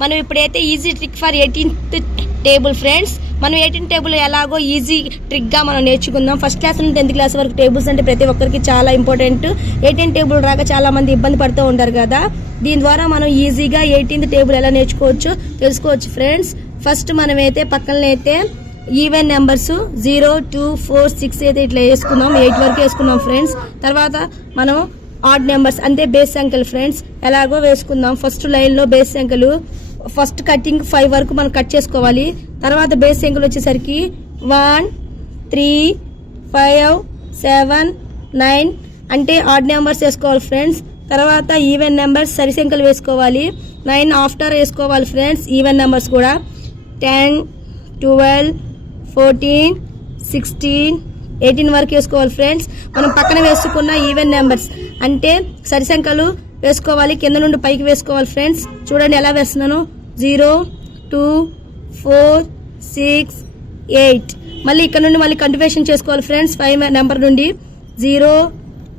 మనం ఇప్పుడైతే easy trick for 18th table friends. మనం 18th టేబుల్ ఎలాగో ఈజీ ట్రిక్గా మనం నేర్చుకుందాం. ఫస్ట్ క్లాస్ నుండి 10th క్లాస్ వరకు టేబుల్స్ అంటే ప్రతి ఒక్కరికి చాలా ఇంపార్టెంట్. 18th టేబుల్ రాక చాలా మంది ఇబ్బంది పడుతూ ఉంటారు కదా. దీని ద్వారా మనం ఈజీగా 18th టేబుల్ ఎలా నేర్చుకోవచ్చు తెలుసుకోవచ్చు ఫ్రెండ్స్. ఫస్ట్ మనమైతే పక్కనైతే ఈవెన్ నెంబర్స్ 0, 2, 4, 6 అయితే ఇట్లా వేసుకున్నాం. 8 వరకు వేసుకున్నాం ఫ్రెండ్స్. తర్వాత మనం ఆడ్ నెంబర్స్ అంటే బేస్ సంఖ్యలు ఫ్రెండ్స్ ఎలాగో వేసుకుందాం. ఫస్ట్ లైన్లో బేస్ సంఖ్యలు ఫస్ట్ కటింగ్ 5 వరకు మనం కట్ చేసుకోవాలి. తర్వాత బేస్ సంఖ్యలు వచ్చేసరికి 1, 3, 5, 7, 9 అంటే ఆడ్ నెంబర్స్ వేసుకోవాలి ఫ్రెండ్స్. తర్వాత ఈవెన్ నెంబర్స్ సరి సంఖ్యలు వేసుకోవాలి. 9 ఆఫ్టర్ వేసుకోవాలి ఫ్రెండ్స్. ఈవెన్ నెంబర్స్ కూడా 10, 12, 14, 16, 18 వరకు వేసుకోవాలి ఫ్రెండ్స్. మనం పక్కన వేసుకున్న ఈవెన్ నెంబర్స్ అంటే సరి సంఖ్యలు వేసుకోవాలి. కింద నుండి పైకి వేసుకోవాలి ఫ్రెండ్స్. చూడండి ఎలా వేస్తున్నాను. 0, 2, 4, 6, 8 మళ్ళీ ఇక్కడ నుండి మళ్ళీ కంటిన్యూషన్ చేసుకోవాలి ఫ్రెండ్స్. 5 నెంబర్ నుండి 0,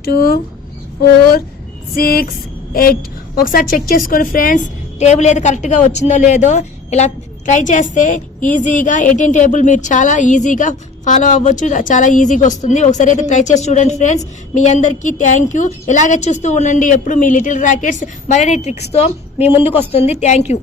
2, 4, 6, 8 ఒకసారి చెక్ చేసుకోండి ఫ్రెండ్స్. టేబుల్ ఏది కరెక్ట్గా వచ్చిందో లేదో ఇలా ట్రై చేస్తే ఈజీగా 18 టేబుల్ మీరు చాలా ఈజీగా ఫాలో అవ్వచ్చు. చాలా ఈజీగా వస్తుంది. ఒకసారి అయితే ట్రై చేసి చూడండి ఫ్రెండ్స్. మీ అందరికీ థ్యాంక్ యూ. ఇలాగే చూస్తూ ఉండండి ఎప్పుడు మీ లిటిల్ రాకెట్స్ మరిన్ని ట్రిక్స్తో మీ ముందుకు వస్తుంది. Thank you.